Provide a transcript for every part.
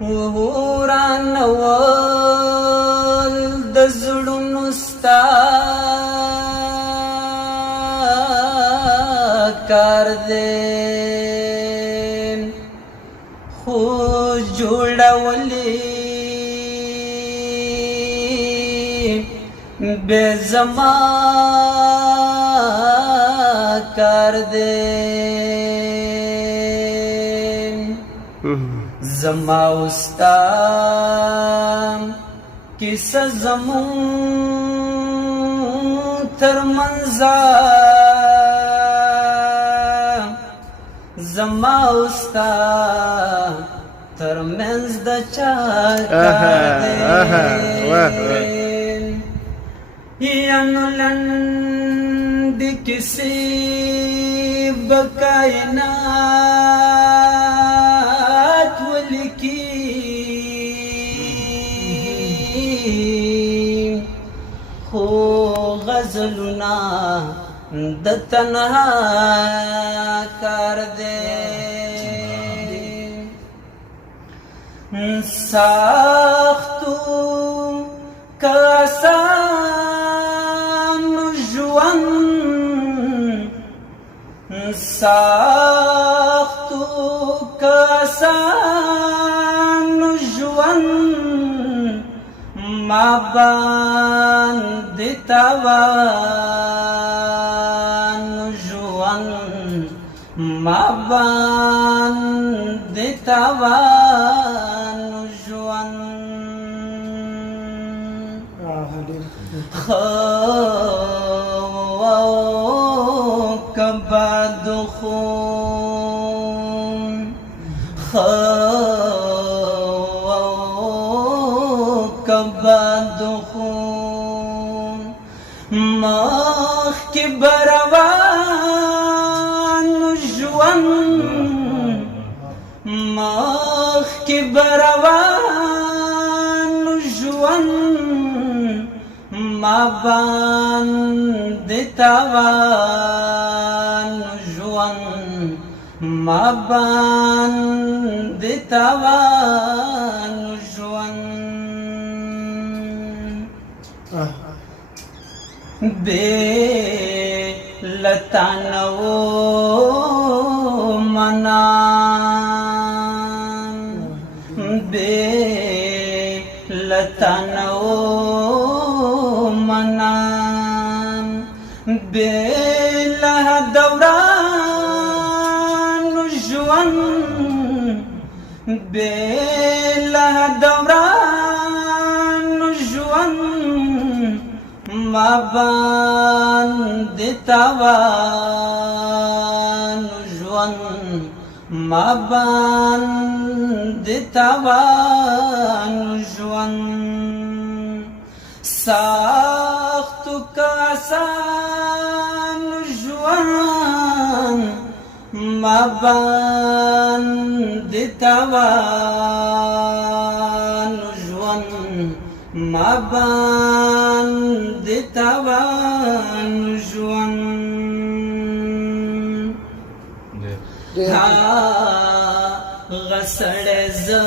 ورانول د زړونو ستا کار دی خو جوړولې بې زما کار دی زما استا کیسه زمون ترمنځه زما استا ترمنځ د چا کار دی یانو لنډې کیسې به کائنات ولیکي خو غزلونه د تنها کار دی ساختو که آسانو ژوند ساختو که آسانو ژوند ما باندې تاوان ژوند ما باندې تاوان ژوند خو کبا دخون کبا دخون مخ کی بروان ژوند مخ کی بروان ژوند ما باندې تاوان ژوند ما باندې تاوان ژوند بے لتانو منان بے لتانو منان بے له دوران ژوند بے له دوران ژوند ما باندې تاوان ژوند ما باندې تاوان ژوند ساختو که آسان ژوند ما باندې تاوان ژوند ما باندې تاوان ژوند هغه سړی زه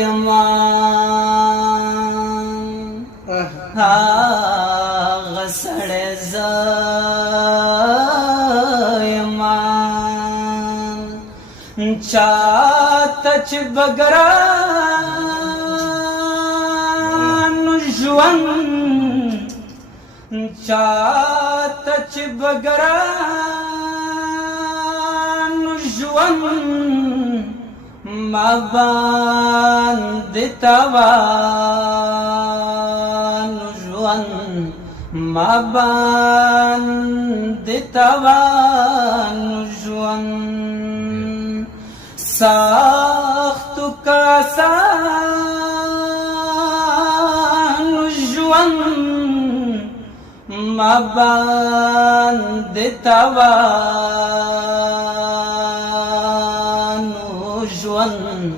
یما هغه سړی زه یما چاته چې بګران ژوند چاته چې بګران ژوند ما باندې تاوان ژوند ما باندې تاوان ژوند ساختو که آسان ژوند ما باندې تاوان ژوند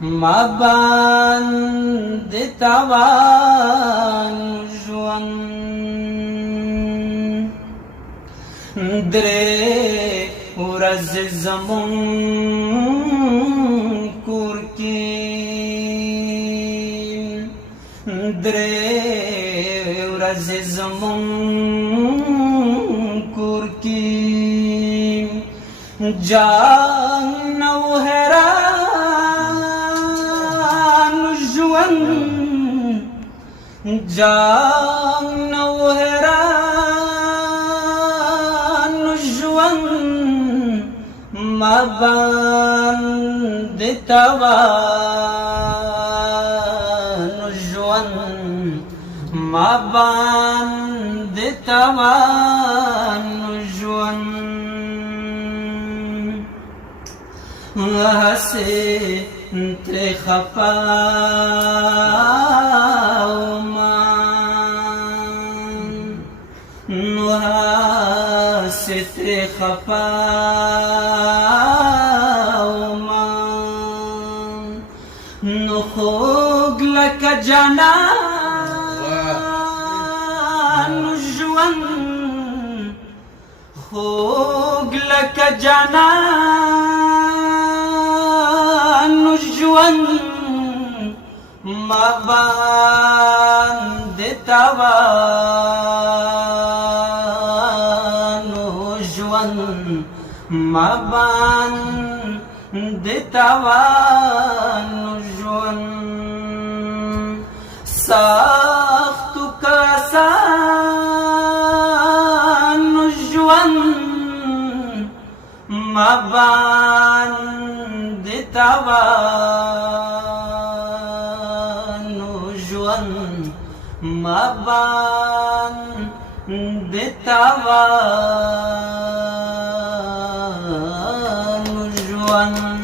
ما باندې تاوان ژوند درې ورځې زمون درې ورځې زمون کور کې جان او حیران ژوند جان او حیران ژوند ما باندې تاوان ژوند ما باندې تاوان ژوند هسې ترې خفا وما نو هسې ترې خفا وما نو خوږ لکه جانان ژوند خوږ لکه جانان ژوند ما باندې تاوان ژوند ما باندې تاوان ژوند سخت کسان ژوند ما باندې تاوان ژوند ما باندې تاوان ژوند